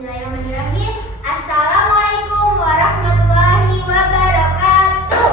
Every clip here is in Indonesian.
Bismillahirrahmanirrahim. Assalamualaikum warahmatullahi wabarakatuh.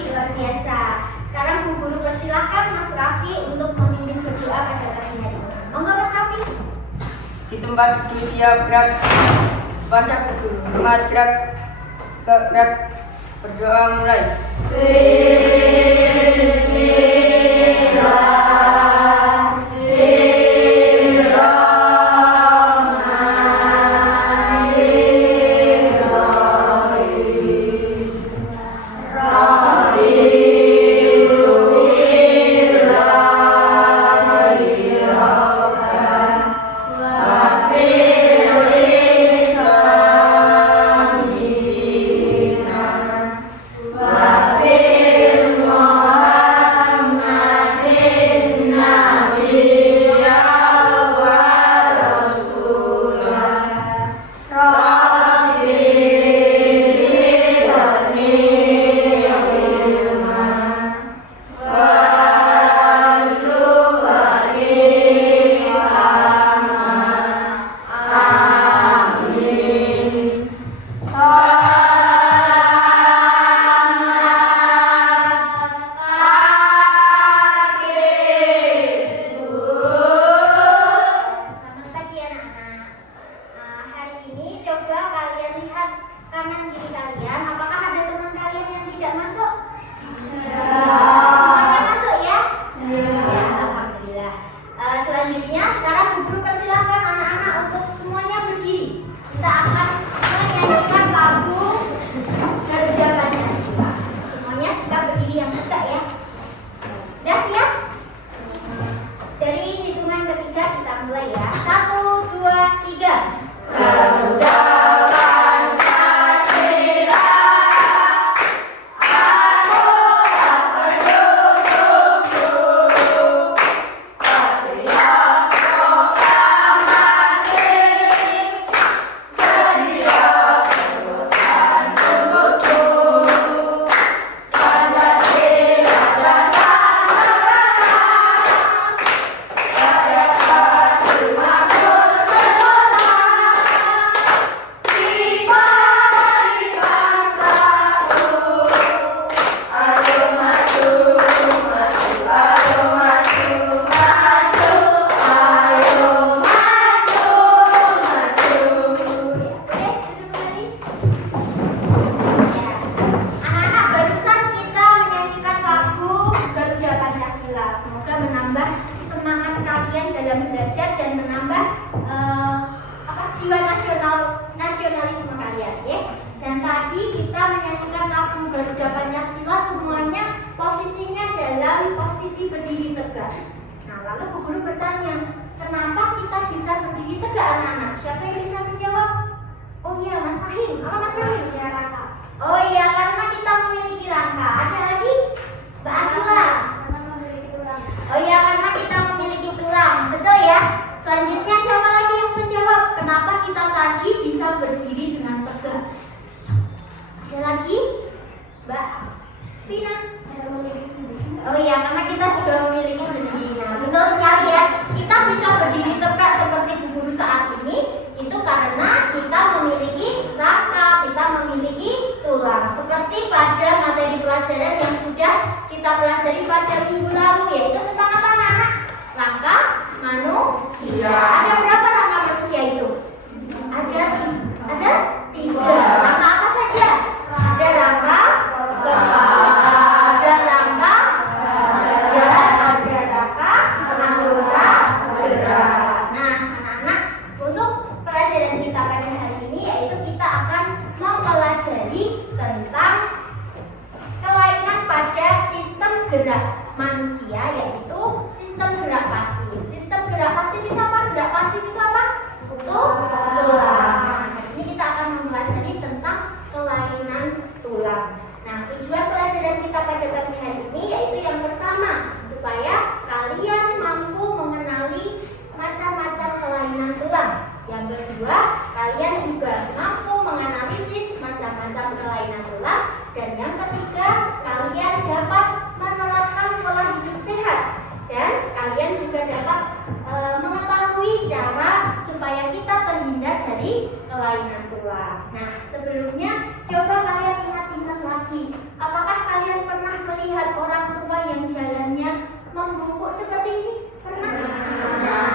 Luar biasa. Sekarang Bu Guru persilahkan Mas Raffi untuk memimpin berdoa pada pagi hari ini. Monggo Mas Raffi. Di tempat duduk siap gerak, pada tempat gerak, gerak, berdoa mulai. Kanan kiri kalian, apakah ada teman kalian yang tidak masuk? Semuanya masuk ya? Ya, alhamdulillah. Selanjutnya sekarang Bu Guru persilahkan anak-anak untuk semuanya berdiri. Kita akan menyanyikan lagu Garuda Pancasila. Semuanya sikap berdiri yang tegak ya. Sudah siap? Dari hitungan ketiga kita mulai ya. 1, 2, 3. Garuda belajar dan menambah jiwa nasionalisme kalian ya. Dan tadi kita menyanyikan lagu Garuda Pancasila semuanya posisinya dalam posisi berdiri tegak. Nah, lalu Bu Guru bertanya, kenapa kita bisa berdiri tegak anak-anak? Siapa yang bisa menjawab? Oh iya, Mas Fahim. Apa Mas Fahim? Ya, rangka. Oh iya, karena kita memiliki rangka. Ada lagi? Mbak Akila. Oh iya, karena kita memiliki tulang. Betul ya? Selanjutnya siapa lagi yang menjawab? Kenapa kita tadi bisa berdiri dengan tegak? Ada lagi? Mbak Vina. Oh iya, karena kita juga memiliki sendi. Nah, betul sekali ya. Kita bisa berdiri tegak seperti Bu Guru saat ini. Itu karena kita memiliki rangka, kita memiliki tulang. Seperti pada materi pelajaran yang sudah kita pelajari pada minggu lalu, yaitu tentang apa anak-anak? Rangka manusia. Ada berapa rangka manusia itu? Ada tiga. Rangka apa saja? Ada rangka kepala, ada rangka badan, ada rangka anggota pasif itu apa? Gerak pasif itu apa? Tulang. Nah, ini kita akan mempelajari tentang kelainan tulang. Nah, tujuan pelajaran kita pada pagi hari ini yaitu yang pertama, supaya kalian mampu mengenali macam-macam kelainan tulang. Yang kedua, kalian juga mampu menganalisis macam-macam kelainan tulang. Dan yang ketiga, kalian dapat menerapkan pola hidup sehat. Dan kalian juga dapat mengetahui cara supaya kita terhindar dari kelainan tulang. Nah, sebelumnya coba kalian ingat-ingat lagi. Apakah kalian pernah melihat orang tua yang jalannya membungkuk seperti ini? Pernah? Nah,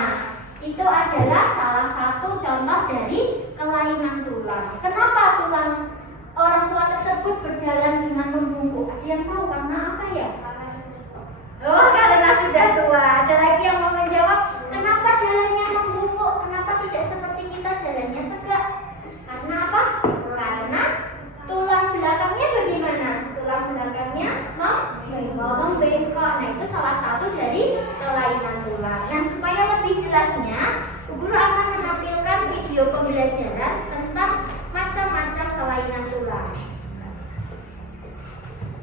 itu adalah salah satu contoh dari kelainan tulang. Kenapa tulang orang tua tersebut berjalan dengan membungkuk? Ada yang tahu karena apa ya? Oh, karena sudah tua. Ada lagi yang mau menjawab? Kenapa jalannya membungkuk? Kenapa tidak seperti kita jalannya tegak? Karena apa? Karena tulang belakangnya bagaimana? Tulang belakangnya membengkok. Nah, itu salah satu dari kelainan tulang. Nah, supaya lebih jelasnya, Bu Guru akan menampilkan video pembelajaran tentang macam-macam kelainan tulang.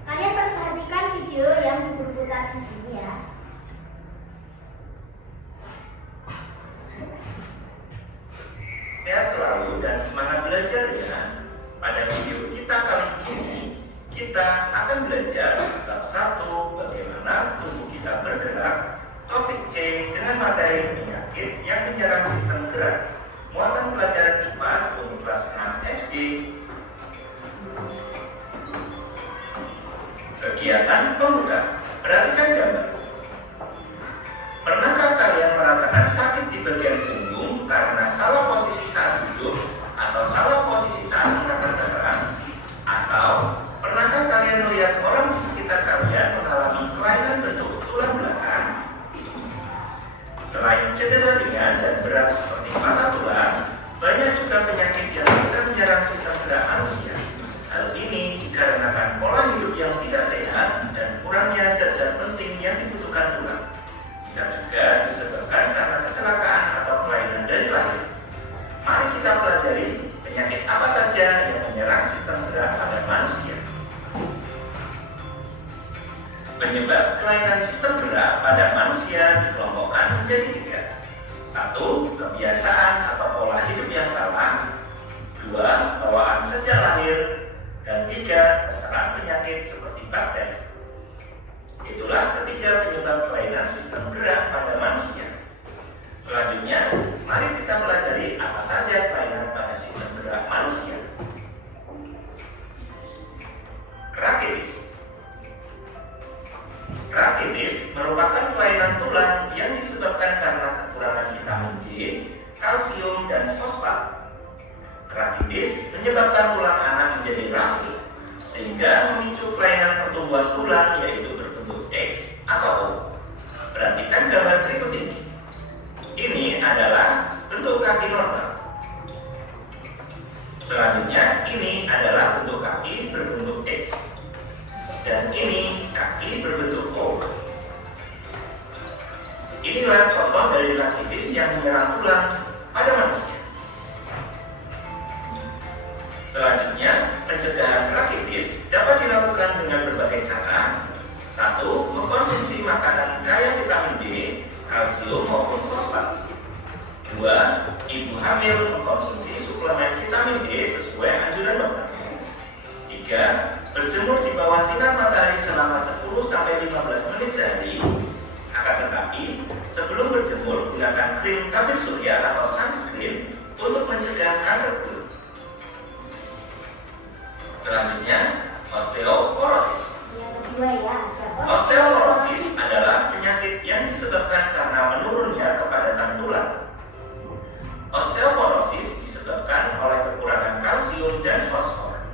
Kalian perhatikan video yang Bu Guru putar di sini ya. Sehat selalu dan semangat belajar ya. Pada video kita kali ini, kita akan belajar tentang satu, bagaimana tubuh kita bergerak. Topik C dengan materi penyakit yang menyerang sistem gerak. Muatan pelajaran IPA untuk kelas 6 SD. Kegiatan pembuka. Perhatikan gambar. Pernahkah kalian merasakan sakit di bagian punggung karena salah posisi saat duduk atau salah posisi saat mengangkat barang? Atau pernahkah kalian melihat orang di sekitar kalian mengalami kelainan bentuk tulang belakang? Selain cedera ringan dan berat seperti patah tulang, banyak juga penyakit yang bisa menyerang sistem gerak manusia. Hal ini dikarenakan pola hidup yang tidak sehat dan kurangnya zat-zat penting yang dibutuhkan tulang. Bisa juga disebabkan karena kecelakaan atau kelainan dari lahir. Mari kita pelajari penyakit apa saja yang menyerang sistem gerak pada manusia. Penyebab kelainan sistem gerak pada manusia dikelompokkan menjadi 3. 1. Kebiasaan atau pola hidup yang salah. 2. Bawaan sejak lahir. Dan 3. Terserang penyakit seperti bakteri. Itulah ketiga penyebab kelainan sistem gerak pada manusia. Selanjutnya, mari kita pelajari apa saja kelainan pada sistem gerak manusia. Rakitis. Rakitis merupakan kelainan tulang yang disebabkan karena kekurangan vitamin D, kalsium, dan fosfat. Rakitis menyebabkan tulang anak menjadi rapuh, sehingga memicu kelainan pertumbuhan tulang yaitu berbentuk X atau O. Perhatikan gambar berikut ini. Ini adalah bentuk kaki normal. Selanjutnya, ini adalah bentuk kaki berbentuk X. Dan ini kaki berbentuk O. Inilah contoh dari rakitis yang menyerang tulang pada manusia. Selanjutnya, pencegahan rakitis dapat dilakukan dengan berbagai cara. 1. Mengkonsumsi makanan kaya vitamin D, kalsium maupun fosfat. 2. Ibu hamil mengkonsumsi suplemen vitamin D sesuai anjuran dokter. 3. Berjemur di bawah sinar matahari selama 10-15 menit sehari. Akan tetapi, sebelum berjemur, gunakan krim tabir surya atau sunscreen untuk mencegah kanker kulit. Selanjutnya, osteoporosis. Yang kedua ya. Osteoporosis adalah penyakit yang disebabkan karena menurunnya kepadatan tulang. Osteoporosis disebabkan oleh kekurangan kalsium dan fosfor.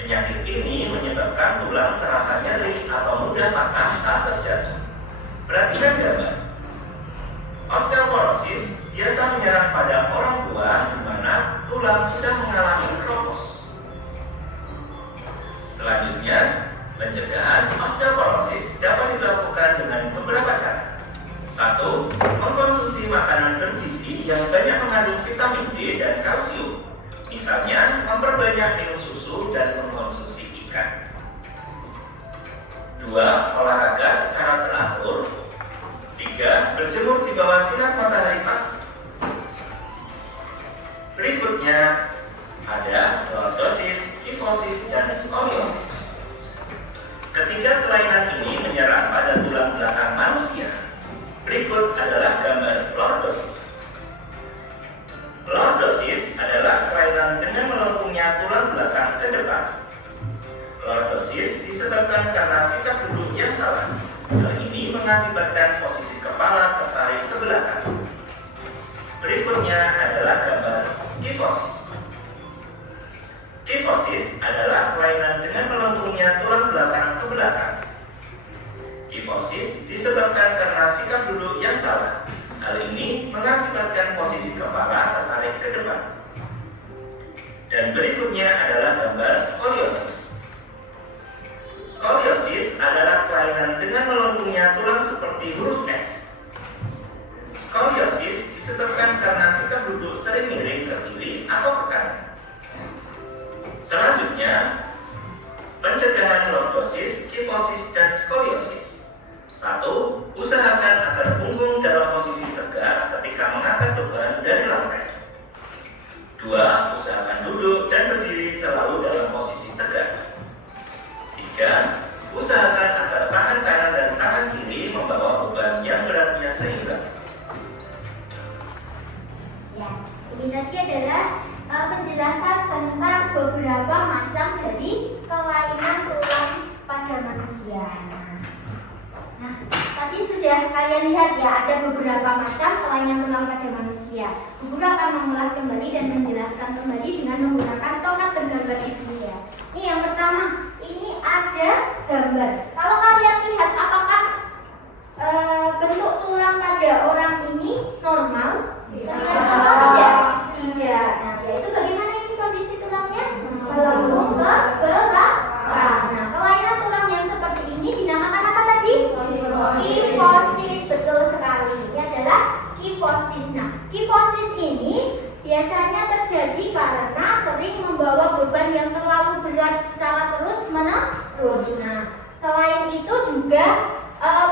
Penyakit ini menyebabkan tulang terasa nyeri atau mudah patah saat terjatuh. Perhatikan gambar. Osteoporosis biasa menyerang pada orang tua di mana tulang sudah mengalami keropos. Selanjutnya, pencegahan osteoporosis dapat dilakukan dengan beberapa cara. 1. Mengkonsumsi makanan bergizi yang banyak mengandung vitamin D dan kalsium. Misalnya, memperbanyak minum susu dan mengkonsumsi ikan. 2. Olahraga secara teratur. 3. Berjemur di bawah sinar matahari pagi. Berikutnya ada lordosis, kifosis, dan skoliosis. Ketiga kelainan ini menyerang pada tulang belakang manusia. Berikut adalah gambar lordosis. Lordosis adalah kelainan dengan melengkungnya tulang belakang ke depan. Lordosis disebabkan karena sikap duduk yang salah. Hal ini mengakibatkan posisi kepala tertarik ke belakang. Berikutnya adalah gambar kifosis. Kifosis adalah kelainan dengan melengkungnya tulang belakang ke belakang. Kifosis disebabkan karena sikap duduk yang salah. Hal ini mengakibatkan posisi kepala tertarik ke depan. Dan berikutnya adalah gambar skoliosis. Skoliosis adalah kelainan dengan melengkungnya tulang seperti huruf S. Skoliosis disebabkan karena sikap duduk sering miring ke kiri atau ke kanan. Selanjutnya, pencegahan lordosis, kifosis, dan skoliosis. 1. Usahakan agar punggung dalam posisi tegak ketika mengangkat beban dari lantai. 2. Usahakan duduk dan berdiri selalu dalam posisi tegak. 3. Usahakan agar tangan kanan dan tangan kiri membawa beban yang beratnya seimbang. Ya, ini tadi adalah penjelasan tentang beberapa macam dari kelainan tulang pada manusia. Nah, tadi sudah kalian lihat ya, ada beberapa macam kelainan tulang pada manusia. Guru akan mengulas kembali dan menjelaskan kembali dengan menggunakan tongkat bergambar di sini ya. Ini yang pertama, ini ada gambar. Kalau kalian lihat, apakah bentuk tulang pada orang ini normal? Tidak. Tidak. Nah, yaitu bagaimana ini kondisi tulangnya? Melengkung ke belakang. Nah, kelainan tulang yang seperti ini dinamakan apa tadi? Kifosis. Betul sekali. Ini adalah kifosis. Nah, kifosis ini biasanya terjadi karena sering membawa beban yang terlalu berat secara terus-menerus. Nah, selain itu juga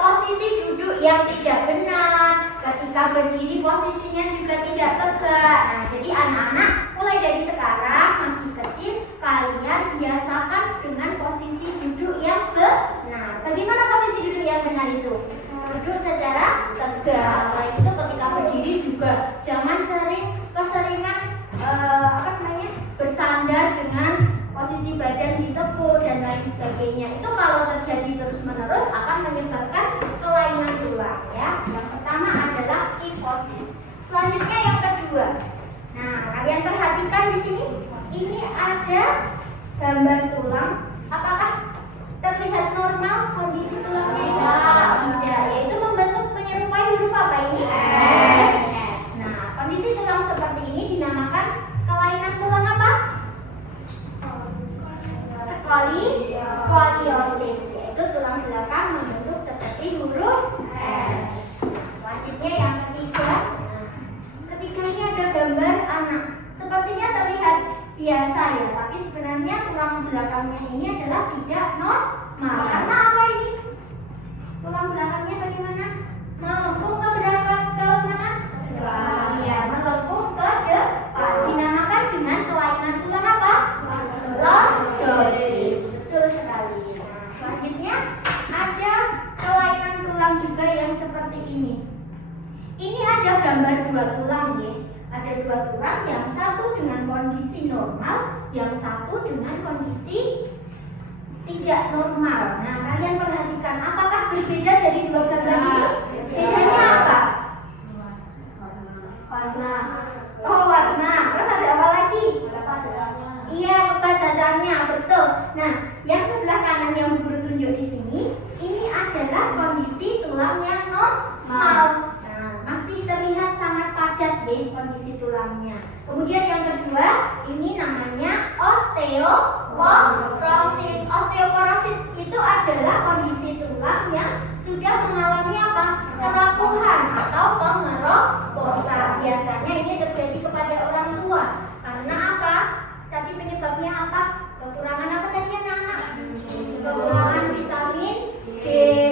posisi duduk yang tidak benar, ketika berdiri posisinya juga tidak tegak. Nah, jadi anak-anak mulai dari sekarang masih kecil, kalian biasakan dengan posisi duduk yang benar. Bagaimana posisi duduk yang benar itu? Duduk secara tegak. Selain itu ketika berdiri juga jangan keseringan bersandar dengan posisi badan ditekuk dan lain sebagainya. Itu kalau terjadi terus-menerus akan menyebabkan kelainan tulang ya. Yang pertama adalah kifosis. Selanjutnya yang kedua. Nah, kalian perhatikan di sini. Ini ada gambar tulang. Apakah terlihat normal kondisi tulangnya itu? Tidak, yaitu membentuk menyerupai huruf apa ini? S. Nah, kondisi tulang seperti ini dinamakan kelainan tulang apa? Skoliosis, yaitu tulang belakang membentuk seperti huruf S. Selanjutnya yang ketiga. Ketika ini ada gambar anak, sepertinya terlihat biasa ya, tapi sebenarnya tulang belakangnya ini adalah tidak normal. Karena apa ini? Tulang belakangnya bagaimana? Melengkung ke belakang, ke mana? Iya, melengkung ke depan. Dinamakan dengan kelainan tulang apa? Lordosis. Betul sekali. Nah, selanjutnya ada kelainan tulang juga yang seperti ini. Ini ada gambar dua tulang ya. Ada dua tulang, yang satu dengan kondisi normal, yang satu dengan kondisi tidak normal. Nah, kalian perhatikan, apakah berbeda dari dua gambar ini? Bedanya apa? Warna. Oh, warna. Terus ada apa lagi? Iya, beban dadanya, betul. Nah, yang sebelah kanan yang guru tunjuk di sini, ini adalah kondisi tulang yang normal. Nah, masih terlihat sangat padat ya kondisi tulangnya. Kemudian yang kedua, ini namanya osteoporosis. Osteoporosis itu adalah kondisi tulang yang sudah mengalami apa? kerapuhan atau pengeroposan. Biasanya ini terjadi kepada orang tua. Karena apa? Tadi penyebabnya apa? Kekurangan apa tadi anak-anak? Kekurangan vitamin D,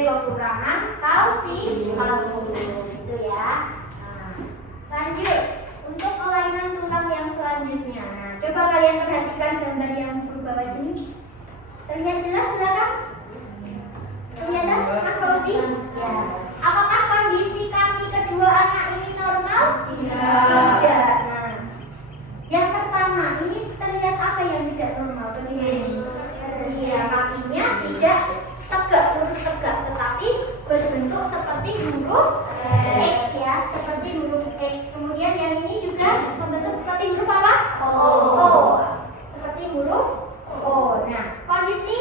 kekurangan kalsium. Gitu ya. Nah, lanjut untuk kelainan tulang yang selanjutnya. Nah, coba kalian perhatikan gambar yang berbawah sini. Terlihat jelas belakang? Kelihatan, Mas Fauzi? Ya. Apakah kondisi kaki kedua anak ini normal? Tidak. Nah, yang pertama ini terlihat apa yang tidak normal? Iya, kakinya tidak tegak, lurus tegak, tetapi berbentuk seperti huruf X ya, seperti huruf X. Kemudian yang ini juga membentuk seperti huruf apa? O. Seperti huruf O. Nah, kondisi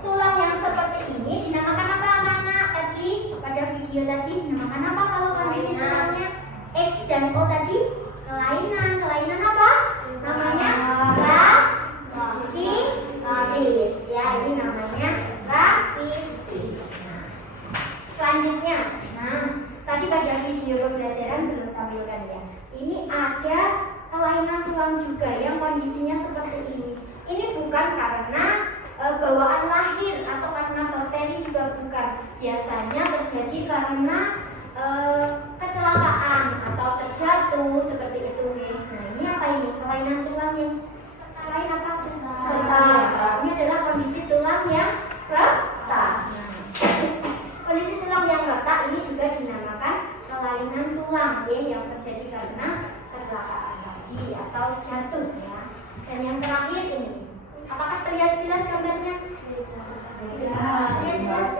tulang yang seperti ini dinamakan apa anak-anak? Tadi pada video tadi dinamakan apa kalau kondisi tulangnya X dan O tadi? Kelainan. Kelainan apa? Namanya rakitis. Ya, ini namanya rakitis. Selanjutnya, nah tadi pada video pembelajaran belum tampilkan ya. Ini ada kelainan tulang juga yang kondisinya seperti ini. Ini bukan karena bawaan lahir atau karena bakteri juga bukan. Biasanya terjadi karena kecelakaan atau terjatuh seperti itu. Nah ini apa ini? Kelainan tulang yang lain apa? Retak. Ini adalah kondisi tulang yang retak. Kondisi tulang yang retak ini juga dinamakan kelainan tulang yang terjadi karena kecelakaan tadi atau jatuh ya. Dan yang terakhir ini, apakah terlihat jelas gambarnya? Terlihat jelas?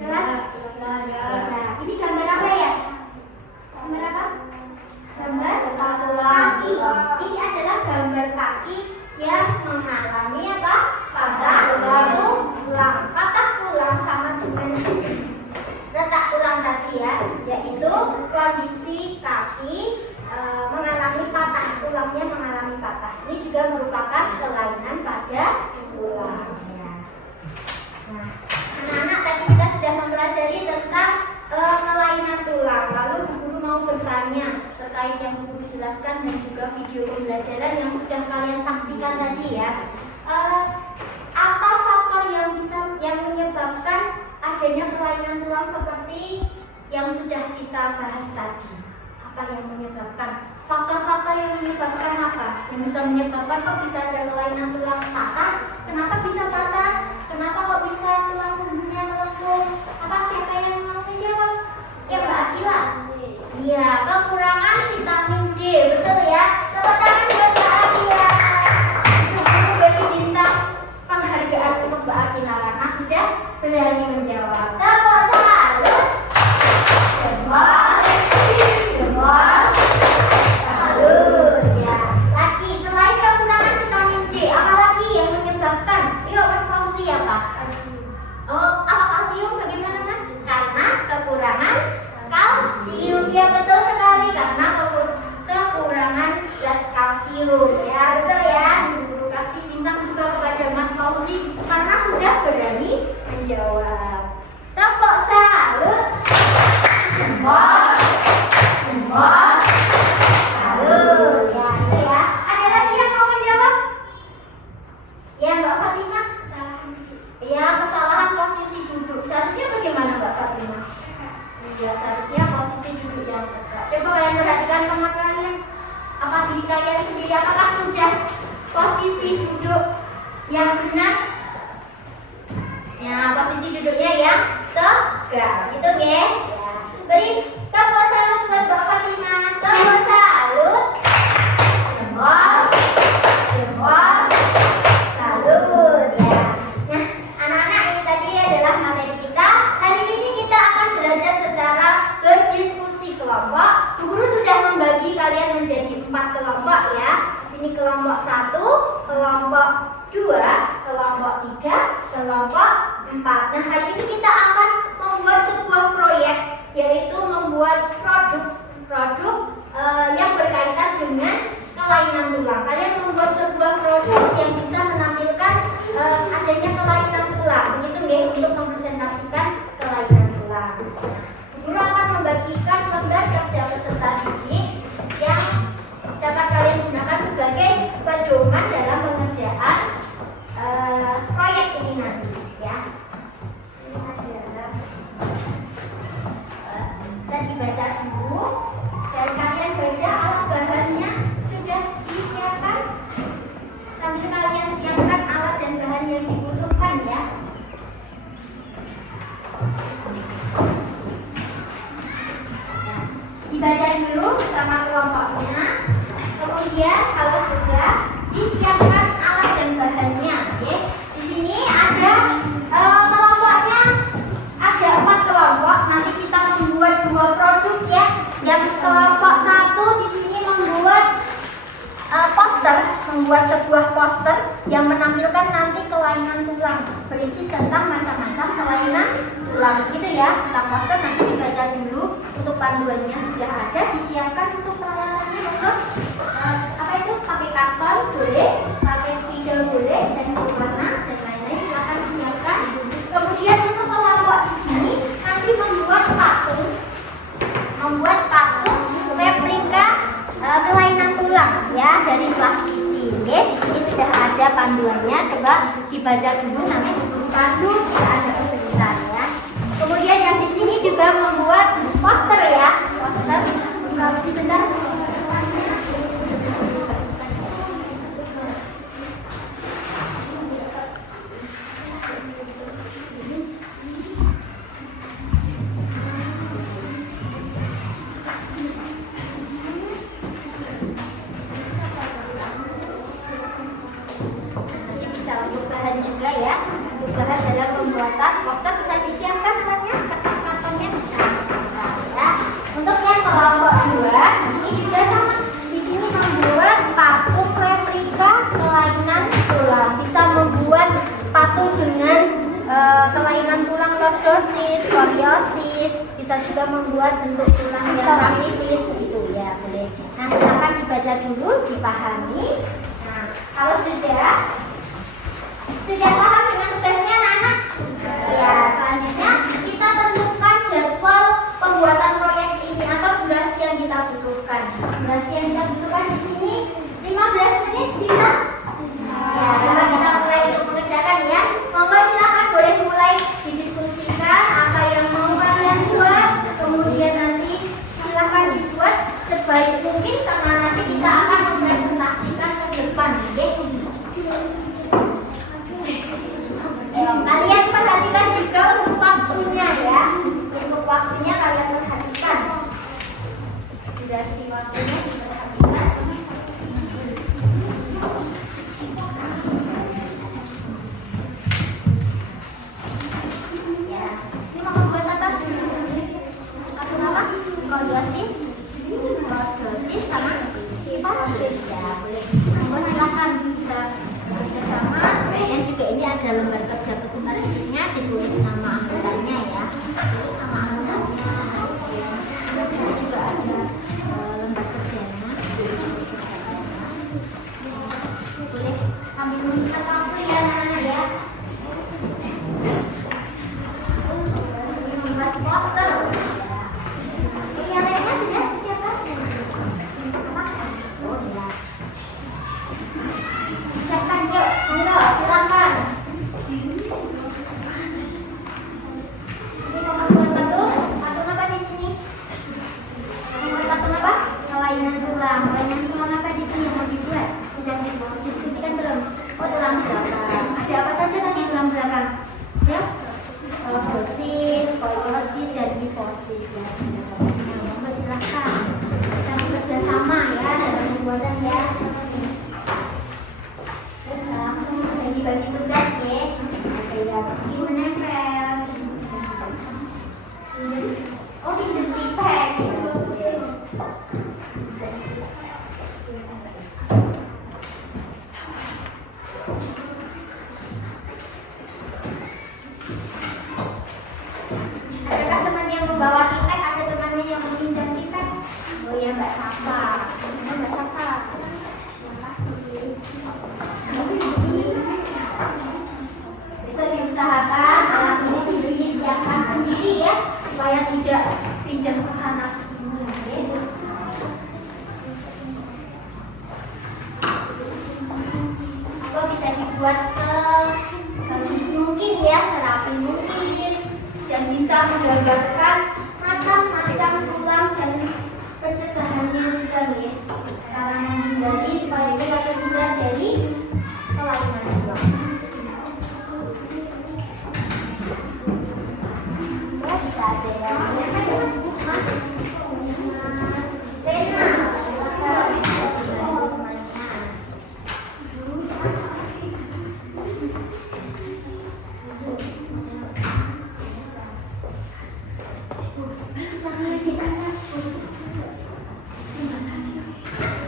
Jelas? Nah, ini gambar apa ya? Gambar apa? Gambar kaki. Ini adalah gambar kaki yang mengalami apa? Patah tulang. Patah tulang sama dengan retak tulang tadi ya, yaitu kondisi kaki mengalami patah, tulangnya mengalami patah. Ini juga merupakan kelainan pada tulang. Nah, anak-anak tadi kita sudah mempelajari tentang kelainan tulang. Lalu guru mau bertanya terkait yang guru jelaskan dan juga video pembelajaran yang sudah kalian saksikan tadi ya. Apa faktor yang menyebabkan adanya kelainan tulang seperti yang sudah kita bahas tadi? Apa yang menyebabkan? Faktor-faktor yang menyebabkan apa? Yang bisa menyebabkan kok bisa ada kelainan tulang patah? Kenapa bisa patah? Kenapa kok bisa tulang punggungnya melengkung? Apa siapa yang mau menjawab? Ya Mbak Akila. Iya, kekurangan vitamin D, betul ya? Tepuk tangan buat Mbak Akila. Guru beri bintang penghargaan untuk Mbak Akila karena sudah berani menjawab. Tepuk salut. Salut ya. Lagi selain kekurangan vitamin D, apa lagi yang menyebabkan? Yuk Mas Fauzi apa? Oh, apa kalsium? Bagaimana Mas? Karena kekurangan kalsium. Ya betul sekali, karena kekurangan zat kalsium. Ya betul ya. Guru kasih bintang juga kepada Mas Fauzi karena sudah berani menjawab. Tepuk salut. Salut. Ya itu ya. Ada lagi yang mau menjawab? Ya Mbak Fatimah. Ya, kesalahan posisi duduk. Seharusnya bagaimana Mbak Fatimah? Ya seharusnya posisi duduk yang tegak. Coba kalian perhatikan teman kalian. Apa diri kalian sendiri? Apakah sudah posisi duduk yang benar? Ya, posisi duduknya yang tegak. Gitu ya. Beri tepuk salut buat Mbak Fatimah. Tepuk salut. Salut ya. Nah, anak-anak ini tadi adalah materi kita. Hari ini kita akan belajar secara berdiskusi kelompok. Guru sudah membagi kalian menjadi 4 kelompok ya. Di sini kelompok 1, kelompok 2, kelompok 3, kelompok 4. Nah, hari ini kita akan membuat sebuah proyek, yaitu membuat produk yang berkaitan dengan kelainan tulang. Kalian membuat sebuah produk yang bisa menampilkan adanya kelainan tulang, gitu ya, untuk mempresentasikan kelainan tulang. baca dulu. Dan kalian baca alat bahannya sudah disiapkan. Sambil kalian siapkan alat dan bahan yang dibutuhkan ya. Dibaca dulu bersama kelompoknya. Kemudian kalau sudah disiapkan alat dan bahannya, oke. Di sini ada kelompoknya, ada 4 kelompok. Nanti kita membuat 2 produk ya. Yang kelompok 1 di sini membuat membuat sebuah poster yang menampilkan nanti kelainan tulang, berisi tentang macam-macam kelainan tulang, gitu ya. Tentang poster nanti dibaca dulu. Untuk panduannya sudah ada, disiapkan untuk peralatannya. Terus apa itu? Pakai karton boleh, pakai spidol boleh, pensil warna dan lain-lain silakan disiapkan. Kemudian untuk kelompok di sini nanti membuat patung replika kelainan tulang ya dari plastisi. Oke, di sini sudah ada panduannya. Coba dibaca dulu nanti di buku pandu jika ada kesulitan ya. Kemudian yang di sini juga membuat poster ya, poster. Sebentar. Juga ya, untuk bahan dalam pembuatan poster bisa disiapkan alatnya, kertas kartonnya bisa disiapkan ya. Untuk yang kelompok 2 di sini juga sama. Di sini membuat patung replika kelainan tulang. Bisa membuat patung dengan kelainan tulang lordosis, skoliosis. Bisa juga membuat bentuk tulang yang rakitis begitu ya, boleh. Nah, silakan dibaca dulu, dipahami. Nah, kalau sudah paham dengan tugasnya anak-anak? Ya, selanjutnya kita tentukan jadwal pembuatan proyek ini atau durasi yang kita butuhkan. Durasi yang kita butuhkan di sini 15 menit bisa? Ya, coba kita mulai untuk mengerjakan ya. Monggo silakan boleh mulai didiskusikan apa yang mau kalian buat. Kemudian nanti silakan dibuat sebaik mungkin karena nanti kita akan mempresentasikan ke depan, oke? Kalian perhatikan juga untuk waktunya ya. Untuk waktunya kalian perhatikan. Durasi waktunya diperhatikan. Ya, ini mau membuat apa? Patung apa? Skoliosis, sama hiposis ya. Boleh. Silakan bisa bekerja sama. Sebenarnya juga ini ada lembar kerja pesertanya, ditulis nama anggotanya ya, tulis nama anggotanya. Dan sini juga ada lembar kerjanya, boleh sambil mengingat waktu ya anak-anak ya. Membuat poster. Yang lainnya sudah siapa? Oh ya. Siapkan yuk, monggo silakan. Ini mau membuat patung apa di sini? Membuat patung apa? Kelainan tulang. Kelainan tulang apa di sini mau dibuat? Sudah diskusikan belum? Oh, tulang belakang. Ada apa saja tadi tulang belakang? Ya, lordosis, skoliosis dan hiposis ya. Monggo silakan. Bisa bekerja sama ya dalam pembuatan ya. Langsung bagi tugas ya. Kayak menempel. Oh, pinjem pipet gitu. Adakah teman yang membawa pipet? Ada temannya yang meminjam pipet? Oh ya, Mbak Safa. Mbak Safa. Terima kasih. Bisa diusahakan alat ini sendiri siapkan sendiri ya, supaya tidak pinjam ke sana ke sini ya. Atau bisa dibuat sebagus mungkin ya, serapi mungkin, dan bisa menggambarkan macam-macam tulang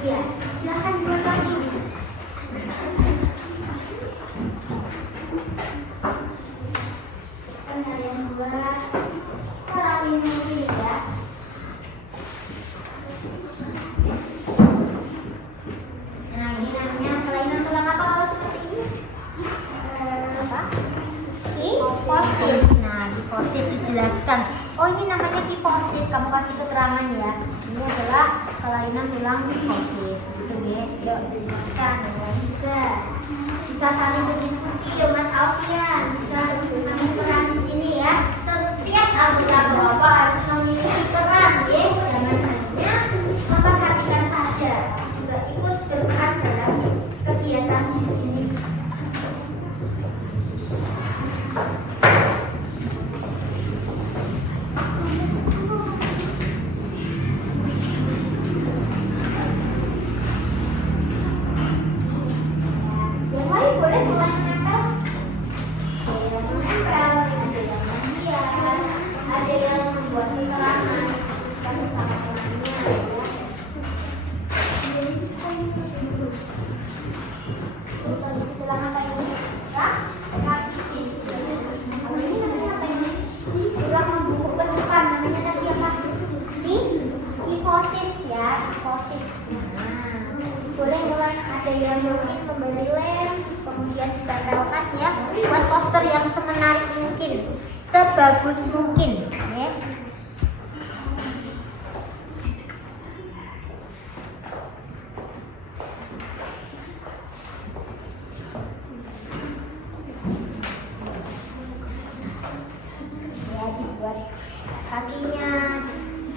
Iya, silahkan dibuat lagi. Kalian buat salin mungkin ya. Nah, ini namanya kelainan tulang apa kalau seperti ini? Apa? Kifosis. Nah, kifosis dijelaskan. Oh, ini namanya kifosis. Kamu kasih keterangan ya. Ini adalah kelainan tulang kifosis. Begitu deh. Yuk, dijelaskan. Juga bisa saling berdiskusi ya Mas Alfian. Bisa mengambil peran di sini ya. Setiap anggota Bapak harus memiliki peran ya. Jangan hanya memperhatikan saja, juga ikut berperan dalam kegiatan di sini. Yang lain boleh mulai menempel. Ada yang menempel, ada yang menghias, ada yang membuat keterangan, diskusikan bersama temannya. Kondisi tulang apa ini? Rakitis. Kalau ini namanya apa ini? Tulang membungkuk ke depan, namanya tadi apa? Kifosis ya, kifosis. Nah, boleh mulai ada yang mungkin memberi lem, kemudian ditempelkan ya, buat poster yang semenarik mungkin, sebagus mungkin. Ya. Ya, dibuat kakinya.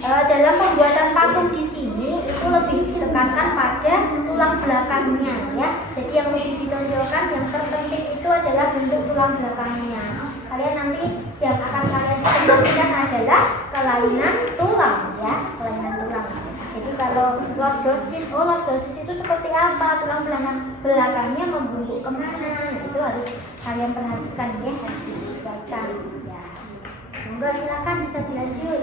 Dalam pembuatan patung di sini itu lebih ditekankan pada tulang belakangnya ya. Jadi yang lebih ditonjolkan, yang terpenting itu adalah bentuk tulang belakangnya. Kalian nanti yang akan kalian presentasikan adalah kelainan tulang ya, kelainan tulang. Jadi kalau lordosis itu seperti apa? Tulang belakangnya membungkuk kemana? Itu harus kalian perhatikan ya, harus disesuaikan ya. Monggo silakan bisa dilanjut.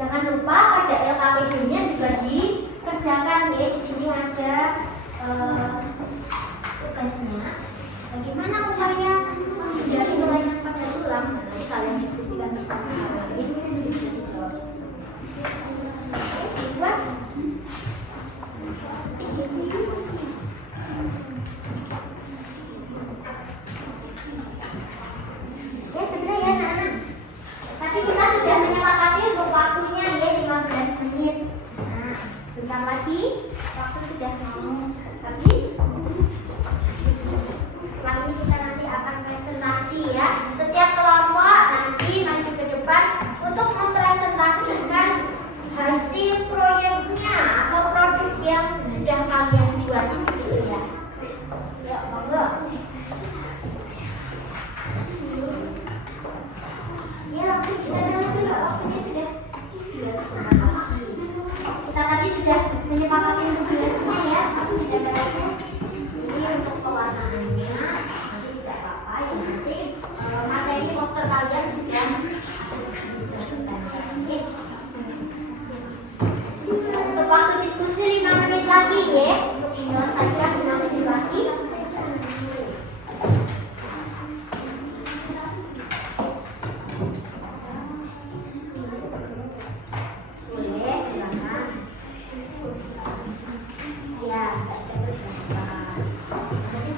Jangan lupa pada LKPD-nya juga dikerjakan ya. Di sini ada tugasnya. Bagaimana upaya menghindari kelainan pada tulang? Nanti kalian diskusikan bersama-sama. Ini bisa dijawab di sini. Dibuat. Ya segera ya anak-anak. Tadi kita sudah menyepakati untuk waktunya ya 15 menit. Nah, sebentar lagi waktu sudah mau habis. Setelah ini kita nanti akan presentasi ya. Setiap kelompok nanti maju ke depan untuk mempresentasikan hasil proyeknya atau produk yang sudah kalian buat gitu ya. Ya, monggo. Ya, langsung kita langsung waktunya sudah. Kita tadi sudah menyepakati untuk durasinya ya. Tidak beresnya. Ini untuk pewarnaannya. Nanti tidak apa-apa ya, nanti materi poster kalian sudah disediakan. Oke. Untuk waktu diskusi 5 menit lagi ya. Untuk menyelesaikan 5 menit lagi.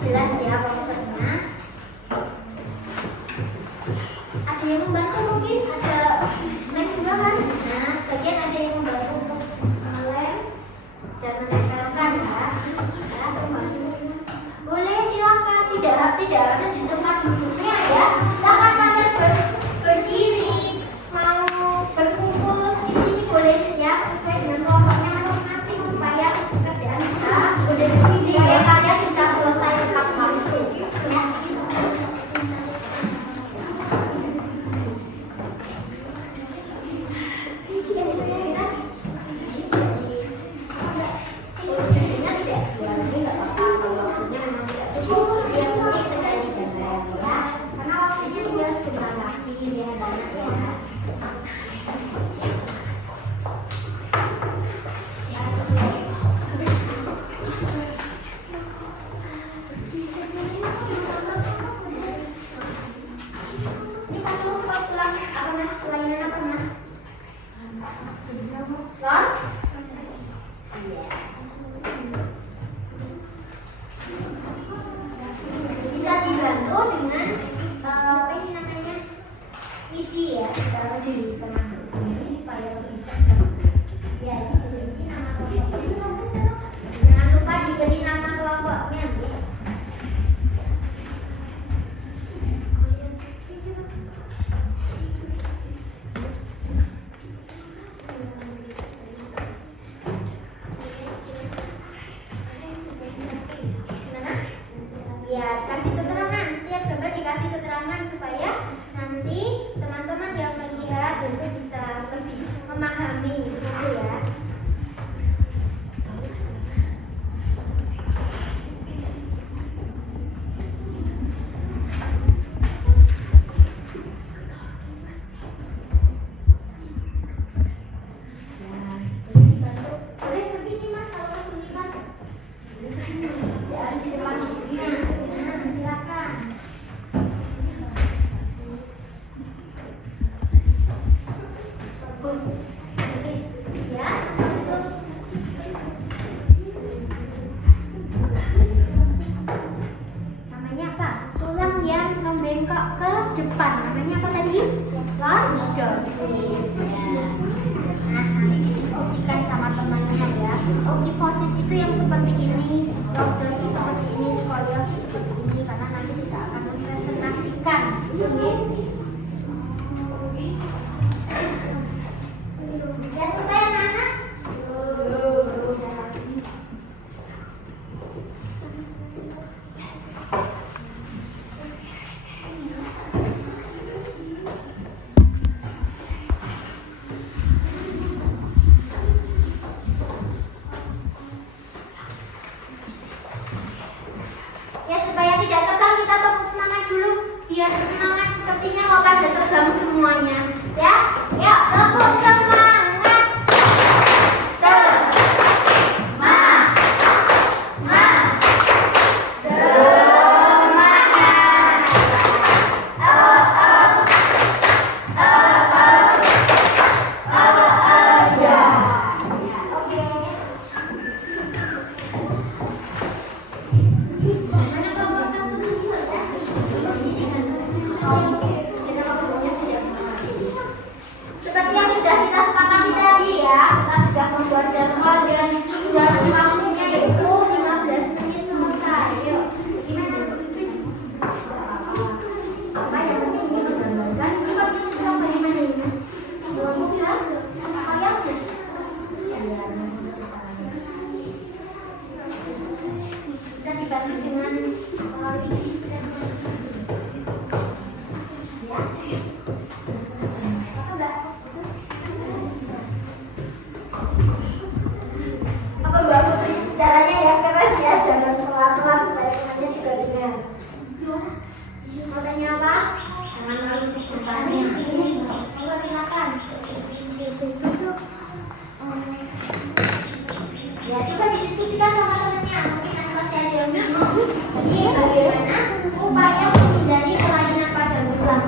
Jelas ya posternya diberi nama kelompoknya. Ya, kasih keterangan, setiap gambar dikasih keterangan supaya nanti teman-teman yang melihat itu bisa lebih memahami gitu ya. Boleh ke sini Mas, kalau kesulitan. Ya, di depan bukunya. Silakan. Bagus. Oke. Ya, masuk. Namanya apa? Tulang yang membengkok ke depan. Namanya apa tadi? Lordosis. Ya. Nah, nanti didiskusikan sama temannya ya. Okifosis itu yang seperti ini, lordosis seperti ini, skoliosis seperti ini, karena nanti kita akan mempresentasikan. Ya, selesai anak-anak? Ya, supaya tidak tegang kita tepuk semangat dulu, biar semangat sepertinya kok pada tegang semuanya ya. Yuk, tepuk semangat. Seperti yang sudah kita sepakati tadi ya, kita sudah membuat jadwal dan durasi waktunya yaitu 15 menit selesai. Yuk, gimana? Apa yang penting ini menggambarkan? Ini kok bisa bilang bagaimana ini Mas? Skoliosis. Bisa dibantu dengan apa Mbak Putri caranya ya keras ya, jangan pelan-pelan supaya semuanya juga dengar. Mau tanya apa? Jangan malu untuk bertanya. Monggo silakan. Ya, coba didiskusikan sama temannya. Mungkin ada masih ada yang bingung. Ini bagaimana upaya menghindari kelainan pada tulang?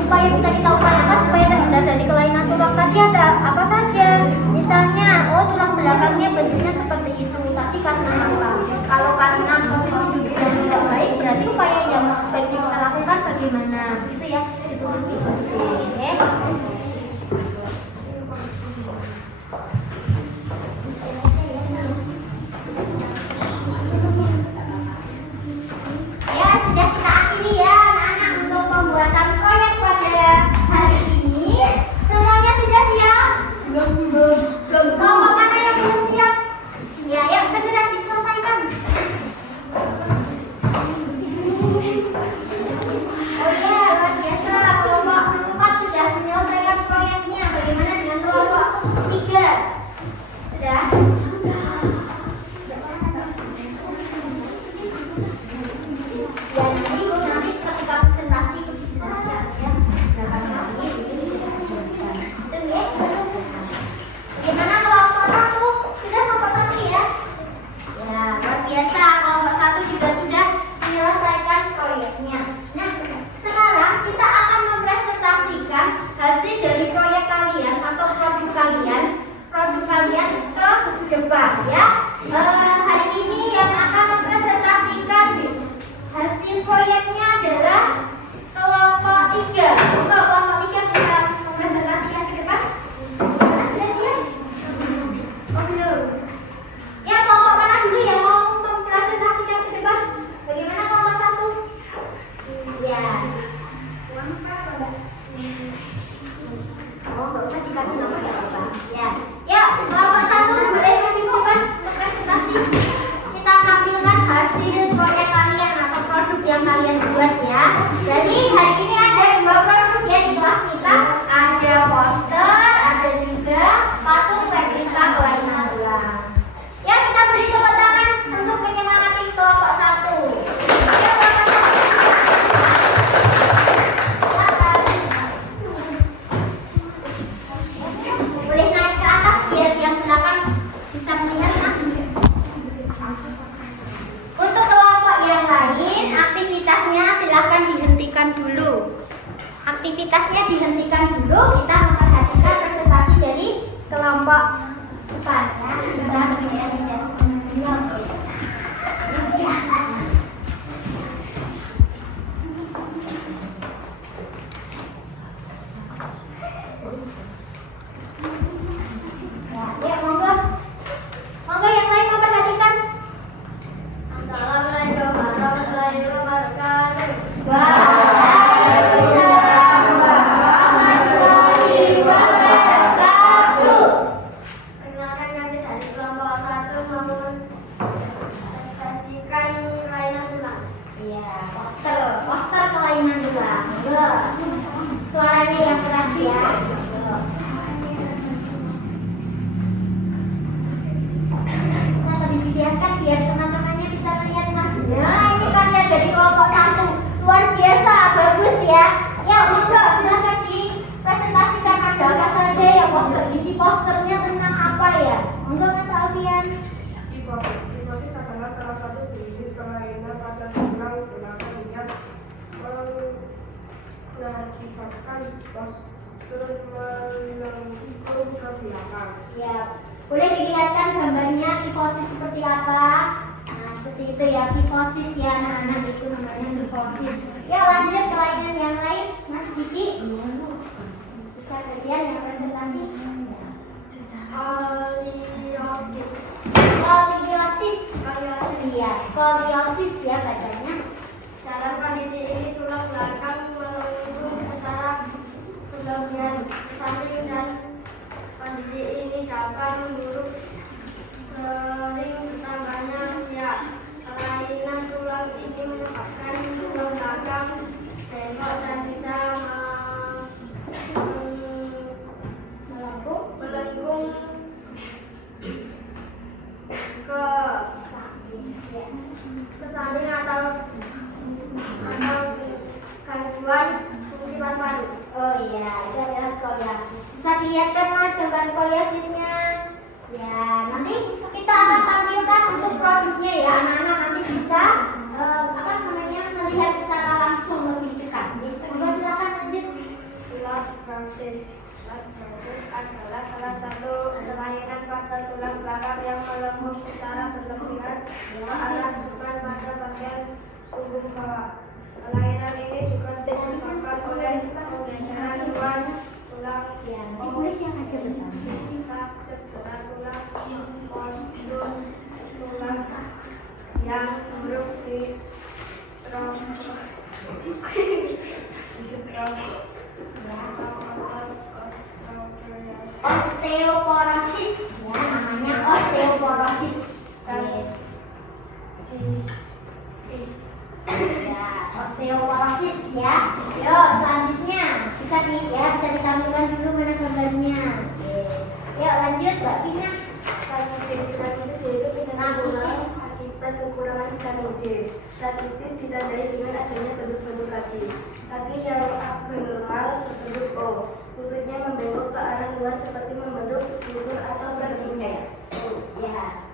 Upaya bisa kita upayakan supaya terhindar dari kelainan tulang tadi ada apa saja? Misalnya, tulang belakangnya bentuknya seperti itu. Tapi karena apa? Kalau karena posisi duduk yang tidak baik, berarti upaya yang sebaiknya kita lakukan bagaimana? Gitu ya, ditulis di buku. Oke. Ya, sudah kita akhiri ya anak-anak untuk pembuatan proyek pada hari ini. Semuanya sudah siap? Belum. Kelompok mana yang belum siap? Ya, yang segera diselesaikan. Oh iya, luar biasa. Kelompok 4 sudah menyelesaikan proyeknya. Bagaimana dengan kelompok 3? Sudah? Ya, nanti ketika presentasi lebih jelas ya. Itu ya. Gimana kelompok 1? Sudah kelompok 1 ya? Ya, luar biasa. Kelompok 1 juga sudah menyelesaikan proyeknya. Nah, sekarang kita akan mempresentasikan hasil dari proyek kalian atau produk kalian ke depan. dihentikan dulu, kita memperhatikan presentasi dari kelompok depan ya. Sebentar saya lihat pengajian. Ya, monggo. Monggo yang lain memperhatikan. Assalamualaikum warahmatullahi wabarakatuh. Waalaikumsalam warahmatullahi wabarakatuh. Perkenalkan kami dari kelompok 1 mengekspresikan kelainan tulang. Iya, poster kelainan tulang. Monggo. Suaranya yang keras ya. Monggo. Saya lebih dibiaskan biar teman-temannya bisa melihat Mas. Nah, ini kalian dari kelompok 1 luar biasa, bagus ya. Ya, monggo silakan dipresentasikan ada apa saja ya poster. Isi posternya tentang apa ya? Monggo Mas Alfian. Kifosis adalah salah satu jenis kelainan pada tulang belakang yang mengakibatkan postur melengkung ke belakang. Ya, boleh dilihatkan gambarnya kifosis seperti apa? Nah, seperti itu ya kifosis ya anak-anak, itu namanya kifosis. Ya, lanjut kelainan yang lain, Mas Diki. Bisa kalian yang presentasi? Skoliosis. Iya, skoliosis ya bacanya. Dalam kondisi ini tulang belakang melengkung secara berlebihan ke samping dan kondisi ini dapat memburuk sering bertambahnya usia. Kelainan tulang ini menyebabkan tulang belakang bengkok dan sisa melengkung ke samping atau gangguan fungsi paru-paru. Oh iya, itu adalah skoliosis. Bisa dilihatkan Mas gambar skoliosisnya? Ya, nanti kita akan tampilkan untuk produknya ya. Anak-anak nanti bisa melihat secara langsung lebih dekat. Monggo silakan lanjut. Scoliosis adalah salah satu kelainan pada tulang belakang yang melengkung secara berlebihan ke arah depan pada bagian tubuh bawah. Kelainan ini juga disebabkan oleh penggeseran luas tulang, obesitas, cedera tulang, postur tulang yang buruk di Osteoporosis ya, namanya osteoporosis. Ya, osteoporosis ya. Yo, selanjutnya bisa ditampilkan dulu mana gambarnya. Yuk lanjut Mbak Pina. Rakitis yaitu penyakit tulang akibat kekurangan vitamin D. Rakitis ditandai dengan adanya bentuk-bentuk kaki. Kaki yang abnormal berbentuk O. Lututnya membengkok ke arah luar seperti membentuk busur atau berminyak. Ya.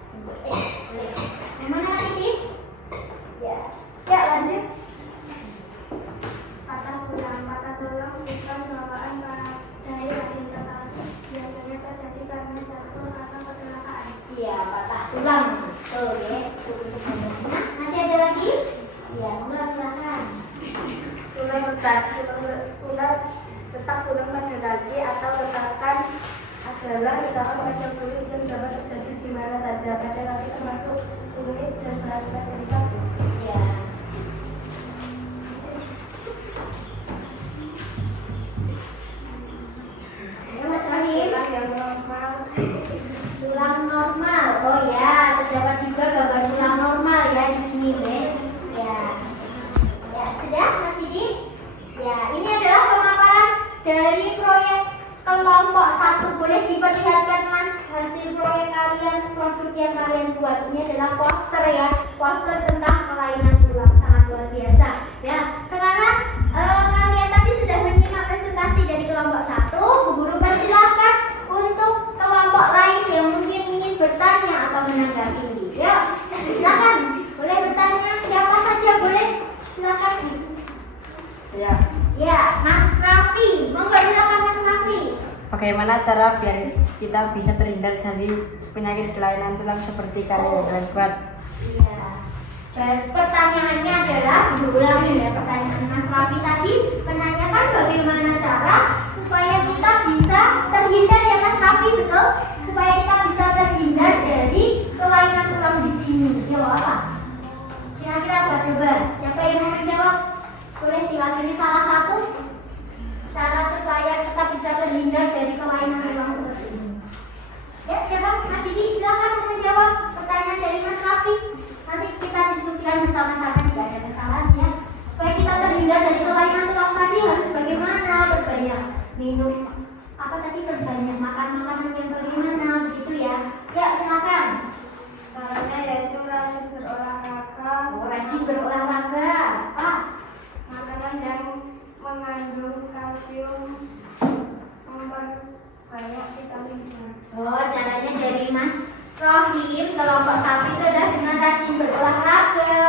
Yang mana rakitis? Ya. Ya lanjut. Patah tulang bukan bawaan dari rahim tetap. Biasanya terjadi karena jatuh atau kecelakaan. Iya, patah tulang. Tuh ya. Masih ada lagi? Ya, enggak silakan. Tulang retak, tulang pada kaki atau retakan adalah retakan pada kulit yang dapat terjadi di mana saja pada kaki termasuk kulit dan sela-sela jari kaki. Ya. Ya, Mas Rahim. tulang yang normal. Tulang normal. Oh ya, terdapat juga gambar tulang normal ya di sini, ya. Ya, sudah Mas Didi? Ya, ini adalah pemaparan dari proyek kelompok 1. Boleh diperlihatkan Mas hasil proyek kalian, produk yang kalian buat. Ini adalah poster ya, poster tentang kelainan tulang, sangat luar biasa. Ya, sekarang kalian tadi sudah menyimak presentasi dari kelompok 1. Bu Guru persilahkan untuk kelompok lain yang mungkin ingin bertanya atau menanggapi. Ya, silakan. Boleh bertanya, siapa saja boleh. Silakan. Ya. Ya, Mas Raffi, monggo bagaimana cara biar kita bisa terhindar dari penyakit kelainan tulang seperti kalian dan kuat? Iya. Dan pertanyaannya adalah, diulangi ya pertanyaan Mas Raffi tadi, menanyakan bagaimana cara supaya kita bisa terhindar ya Mas Raffi, betul? Supaya kita bisa terhindar dari kelainan tulang di sini. Ya apa? Kira-kira apa coba? Siapa yang mau menjawab? Boleh diwakili salah satu cara supaya kita bisa terhindar dari kelainan tulang seperti ini. Ya, siapa? Mas Didi, silakan menjawab pertanyaan dari Mas Raffi. Nanti kita diskusikan bersama-sama jika ada kesalahan ya. Supaya kita terhindar dari kelainan tulang tadi harus bagaimana? Berbanyak minum berbanyak makan makanan yang bagaimana begitu ya. Ya, silakan. Caranya yaitu rajin berolahraga. Rajin berolahraga. Pak, Makanan yang mengandung kalsium, memperbanyak vitamin D. oh, caranya dari Mas Rohim kelompok 1 itu adalah dengan rajin berolahraga,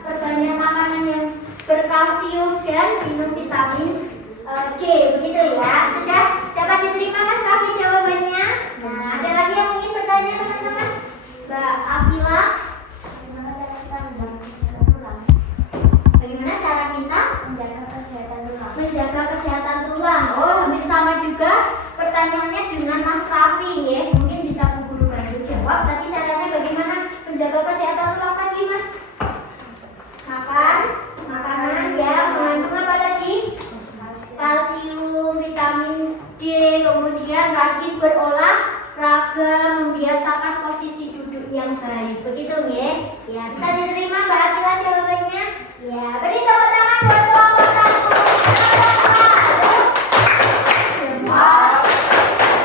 perbanyak makanan yang berkalsium dan minum vitamin D, begitu ya. Sudah dapat diterima Mas Raffi jawabannya? Nah, ada lagi yang ingin bertanya teman-teman? Mbak Apila, bagaimana cara kita menjaga kesehatan tulang? Menjaga kesehatan tulang. Oh, hampir sama juga pertanyaannya dengan Mas Raffi ya. Mungkin bisa Bu Guru bantu jawab. Tapi caranya bagaimana menjaga kesehatan tulang tadi, Mas? Makan, makanan ya, mengandung apa tadi? Kalsium, vitamin D, kemudian rajin berolahraga, membiasakan posisi duduk yang baik. Begitu ya? Ya, bisa diterima Mbak Akila jawabannya? Ya, beri tepuk tangan buat kelompok 1. Jempol,